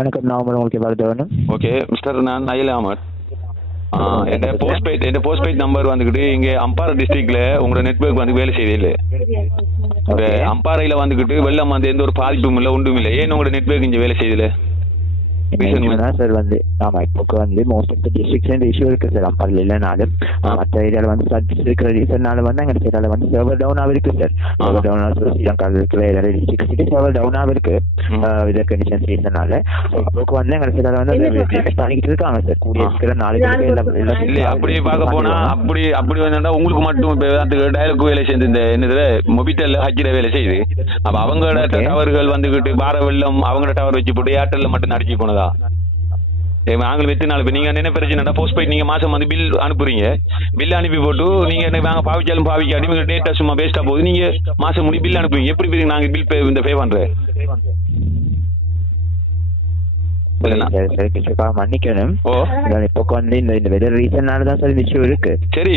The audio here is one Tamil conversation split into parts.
வணக்கம், நான் உங்களுக்கு பார்த்து ஓகே மிஸ்டர், நான் நயில் அகமட். என் போஸ்ட்பெய்ட் நம்பர் வந்துக்கிட்டு இங்கே அம்பாறை டிஸ்ட்ரிக்ட்ல உங்களோட நெட்வொர்க் வந்து வேலை செய்யவே இல்லை. அம்பாறையில் வந்துக்கிட்டு வெள்ளம் வந்து எந்த ஒரு பாதிப்பும் இல்லை, ஒன்றும் இல்லை. ஏன் உங்களோட நெட்வொர்க் இங்கே வேலை செய்யல? சார் வந்து ஆமா, இப்போ வந்து most of the districts issue இருக்கு சார். அம்பாறையில் இல்லைனாலும் மற்ற ஏரியாவில் வந்து சர்வீஸ் இருக்கிற ரீசன்னால வந்து எங்கள் ஏரியாவில் வந்து சர்வர் டவுனாக இருக்கு சார். சர்வர் டவுனாக ஸ்ரீலங்காவில் இருக்கிற ஏரியா டிஸ்ட்ரிக்ட் சர்வர் டவுனாக இருக்கு வித கண்டிஷன்ஸ் ரீசனால. அப்போக்கு வந்து எங்கள் ஏரியாவில் வந்து பண்ணிக்கிட்டு இருக்காங்க சார். கூடிய இருக்கிற நாளைக்கு அப்படியே பார்க்க போனா அப்படி வந்து உங்களுக்கு மட்டும் இப்போ டயலுக்கு வேலை செய்யுது, இந்த என்னது மொபிட்டல் ஹக்கிற வேலை செய்யுது. அப்போ அவங்களோட டவர்கள் வந்துக்கிட்டு பார வெள்ளம் அவங்களோட டவர் வச்சு போட்டு ஏர்டெல்ல மட்டும் நடிச்சு போனதா? நாங்கள் வெற்றி நாள் இப்போ நீங்கள் என்ன பிரச்சனைடா, போஸ்ட் பெய்ட் நீங்கள் மாதம் வந்து பில் அனுப்புறீங்க. பில் அனுப்பி போட்டு நீங்கள் என்ன நாங்கள் பாவிச்சாலும் பாவிக்காட்டி உங்களுக்கு டேட்டா சும்மா வேஸ்ட்டாக போகுது. நீங்கள் மாதம் முடி பில் அனுப்புவீங்க. எப்படி நாங்கள் பில் பே பண்ணுறேன்? மன்னிக்கணும். இப்போ வந்து இந்த வெதர் ரீசன்னால தான் சார் இஷ்யூ இருக்கு. சரி,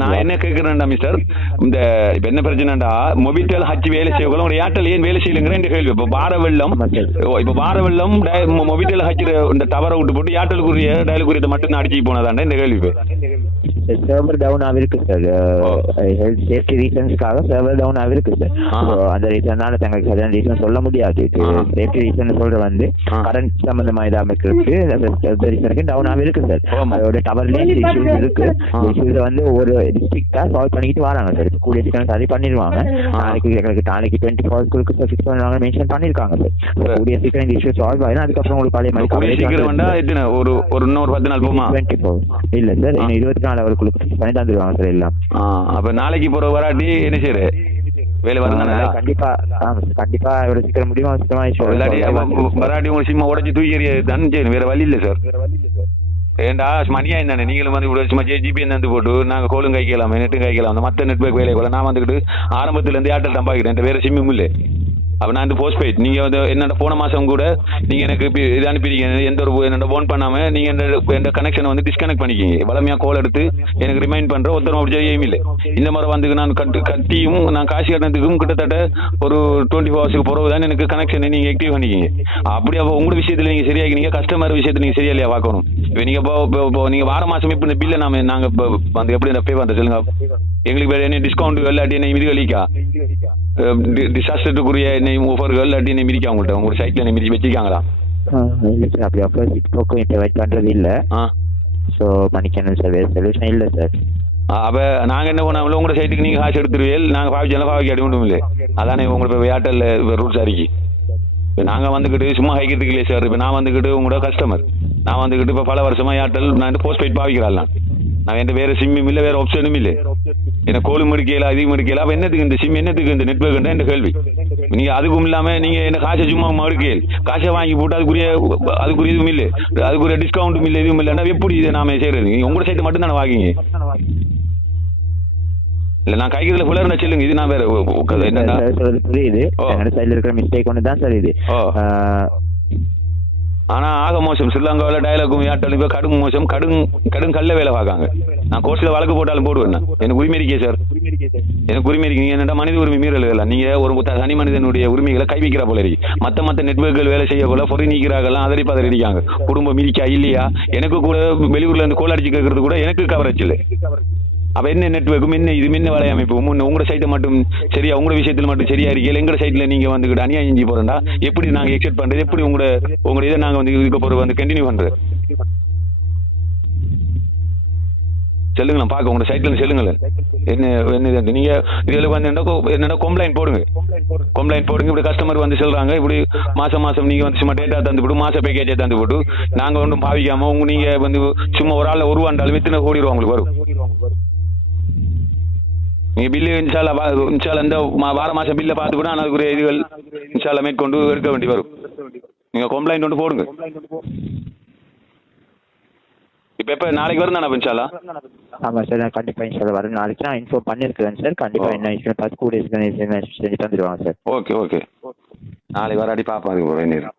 நான் என்ன கேட்கிறேன்டா மிஸ்டர், இந்த இப்போ என்ன பிரச்சனைடா, மொபிட்டல் ஹச் வேலை செய்யக்கூட ஒரு ஏர்டெல் ஏன் வேலை செய்யலைங்கிற இந்த கேள்வி. இப்போ பார வெள்ளம் மொபிட்டல் ஹச் இந்த டவரை விட்டு போட்டு ஏர்டெலுக்குரிய டயலுக்குரியதை மட்டும் அடிச்சு போனதாண்டா இந்த கேள்வி. சர்வர் டவுன் ஆகிருக்கு சார். ஹெல்த் சேஃப்டி ரீசன்ஸ்க்காக சர்வர் டவுன் ஆகிருக்கு சார். அந்த ரீசன்னால தங்களுக்கு சரியான ரீசன் சொல்ல முடியாது. சேஃப்டி ரீசன் சொல்ற வந்து கரண்ட் சம்பந்தமா இதாக இருக்கு, டவுன் ஆகிருக்கு சார். அதோட டவர்லேயே இஷ்யூஸ் இருக்கு. இஷ்யூஸை வந்து ஒரு டிஸ்ட்ரிக்டா சால்வ் பண்ணிக்கிட்டு வராங்க சார். கூடிய சீக்கிரம் சரி பண்ணிடுவாங்க. நாளைக்கு 24 ஃபிக்ஸ் பண்ணுவாங்க மென்ஷன் பண்ணிருக்காங்க சார். கூடிய சீக்கிரம் இந்த இஷ்யூ சால்வ் ஆயிடும். அதுக்கப்புறம் உங்களுக்கு பழைய மாதிரி ஒரு 10 நாள் போமா? 24 இல்ல சார், 24 அவருக்கு பண்ணி தந்துருவாங்க சார் எல்லாம். அப்ப நாளைக்கு போற வராட்டி என்ன செய்யற வேலை வருங்க? கண்டிப்பா எவ்வளவு சீக்கிரம் முடியுமா வராட்டி உங்க சிம்மா உடச்சி தூக்கி தான் செய்யணும். வேற வழி இல்லை சார். ஏண்டா மணியா தானே நீங்களும் வந்து இவ்வளோ சும்மா ஜிபி தந்து போட்டு நாங்கள் கோலும் கைக்கலாம், நெட்டும் கைக்கலாம். அந்த மற்ற நெட்வொர்க் வேலையை போல நான் வந்துக்கிட்டு ஆரம்பத்துலேருந்து ஏர்டெல் தான் பார்க்கிறேன். வேற சிம்மும் இல்லை. அப்போ நான் இந்த போஸ்ட் பெய்ட் நீங்கள் வந்து என்னோட போன மாதம் கூட நீங்கள் எனக்கு இது அனுப்பிடுங்க. எந்த ஒரு என்னோட ஃபோன் பண்ணாமல் நீங்கள் எந்த கனெக்ஷனை வந்து டிஸ்கனெக்ட் பண்ணிக்கிங்க. வளமையாக கோல் எடுத்து எனக்கு ரிமைண்ட் பண்ணுற ஒருத்தரும் அப்படி செய்யவும் இல்லை. இந்த மாதிரி வந்து நான் கட்டியும் நான் காசு கட்டினதுக்கும் கிட்டத்தட்ட ஒரு 24 ஹவர்ஸுக்கு பிறகு தான் எனக்கு கனெக்ஷனை நீங்கள் ஆக்டிவ் பண்ணிக்கிங்க. அப்படி அப்போ உங்களோட விஷயத்தில் நீங்கள் சரியாகிங்க, கஸ்டமர் விஷயத்தில் நீங்கள் சரியா இல்லையா பார்க்கணும். இப்போ நீங்கள் இப்போ நீங்கள் வார மாதம் இப்போ இந்த பில்லை நாங்கள் இப்போ வந்து எப்படி இந்த பே பண்ணுறது சொல்லுங்க. எங்களுக்கு வேறு என்ன டிஸ்கவுண்ட் இல்லாட்டி என்ன இது கழிக்கா டிசாஸ்டருக்குரிய என்ன ஆஃபர்கள் இல்லாட்டி என்ன மிதிக்கா உங்கள்கிட்ட உங்களோட சைட்டில் என்ன மிதி வச்சிருக்காங்களா? அப்படி ஆப்போசிட் போக்கும் இப்போ வெயிட் பண்ணுறது இல்லை. ஸோ மன்னிக்கணும் சார், வேறு சொல்யூஷன் இல்லை சார். அப்போ நாங்கள் என்ன பண்ணாங்களோ உங்களோட சைட்டுக்கு நீங்கள் காசு எடுத்துருவேல், நாங்கள் பாவிச்சாலும் பாவிக்க அடி ஒன்றும் இல்லை. அதானே உங்களுக்கு இப்போ ஏர்டெல்ல ரூல்ஸ் அறிக்கை. இப்போ நாங்கள் வந்துக்கிட்டு சும்மா ஹைக்கிறதுக்கு இல்லையே சார். இப்போ நான் வந்துக்கிட்டு உங்களோட கஸ்டமர், நான் வந்துக்கிட்டு இப்போ பல வருஷமாக ஏர்டெல் நான் போஸ்ட் பெய்ட் பாவிக்கிறாள். நான் எந்த வேறு சிம்மும் இல்லை, வேறு ஆப்ஷனும் இல்லை. என்ன கோலும் எடுக்கலாம், அதிகம் எடுக்கலாம். அப்போ என்னத்துக்கு இந்த சிம், என்னத்துக்கு இந்த நெட்வொர்க் இந்த கேள்வி. நீங்கள் அதுக்கும் இல்லாமல் நீங்கள் என்ன காசை சும்மா மறுக்கேள், காசை வாங்கி போட்டு அதுக்குரிய இதுவும் இல்லை, அதுக்குரிய டிஸ்கவுண்ட்டும் இல்லை, எதுவும் இல்லைன்னா எப்படி இதை நாம செய்கிறது? நீங்கள் உங்களோட சைட்டை மட்டும் தானே வாங்கிங்க. இல்லை நான் கைக்கிறதுல ஃபுல்லாக இருந்தால் சொல்லுங்க. இது நான் வேறு என்னன்னா புரியுது, சைடில் இருக்கிற மிஸ்டேக் ஒன்று தான் சார் இது. ஆனால் ஆக மோசம் ஸ்ரீலங்காவில் டயலாகும் ஏர்டெல் இப்போ கடும் மோசம், கடும் கல்ல வேலை பார்க்காங்க. நான் கோர்ட்டில் வழக்கு போட்டாலும் போடுவேன். எனக்கு உரிமை இருக்கே சார், எனக்கு உரிமை இருக்கு. நீங்கள் என்னடா மனித உரிமை மீறல் இல்லை. நீங்கள் ஒரு தனி மனிதனுடைய உரிமைகளை கைவிக்கிற போல இருக்கு. மற்ற நெட்வொர்க்குகள் வேலை செய்ய போல பொறி நீக்கிறாங்கலாம், அதறி பதறி இருக்காங்க. குடும்பம் இருக்கா இல்லையா? எனக்கு கூட வெளியூரில் இருந்து கோல் அடிச்சு கேட்கறது கூட எனக்கு கவரேஜ் இல்லை. அப்போ என்ன நெட்வொர்க்கும் என்ன இது என்ன வலை அமைப்பும் உங்களோட சைட்டை மட்டும் சரியா, உங்களோட விஷயத்தில் மட்டும் சரியா இருக்கீங்க. எங்களோட சைட்டில் நீங்கள் வந்துக்கிட்டு அநியாயம் செஞ்சு போகிறேன்டா எப்படி நாங்கள் எக்ஸெப்ட் பண்ணுறது? எப்படி உங்களோட இதை நாங்கள் வந்து இருக்க போகிற வந்து கண்டினியூ பண்ணுறது? சொல்லுங்களேன் பார்க்க உங்களோட சைட்டில் சொல்லுங்களேன். என்ன நீங்கள் இதில் வந்து என்னென்ன கம்ப்ளைண்ட் போடுங்க. இப்படி கஸ்டமர் வந்து சொல்கிறாங்க, இப்படி மாதம் நீங்கள் வந்து சும்மா டேட்டா தந்து போட்டு மாத பேக்கேஜை தந்து போட்டு நாங்கள் ஒன்றும் பாவிக்காமல் நீங்கள் வந்து சும்மா ஒரு ஆளில் ரூபாண்டாலும் எத்தனை கோடி ரூபா உங்களுக்கு வரும். நீங்கள் பில்லு இன்ஷால்லா இந்த வார மாதம் பில்லை பார்த்து கூட அதுக்குரிய இதுகள் இன்ஷால்லா மேற்கொண்டு எடுக்க வேண்டி வரும். நீங்கள் கம்ப்ளைண்ட் ஒன்று போடுங்க. இப்போ எப்போ நாளைக்கு வரும் தானே இன்ஷால்லா? ஆமாம் சார், நான் கண்டிப்பாக இன்ஷால்லா வரும். நாளைக்கு நான் இன்ஃபார்ம் பண்ணியிருக்கேன் சார். கண்டிப்பாக என்ன இஷ்யூ பார்த்து கூட செஞ்சு தந்துடுவாங்க சார். ஓகே நாளைக்கு வராடி பார்ப்போம். அதுக்கு நேரம்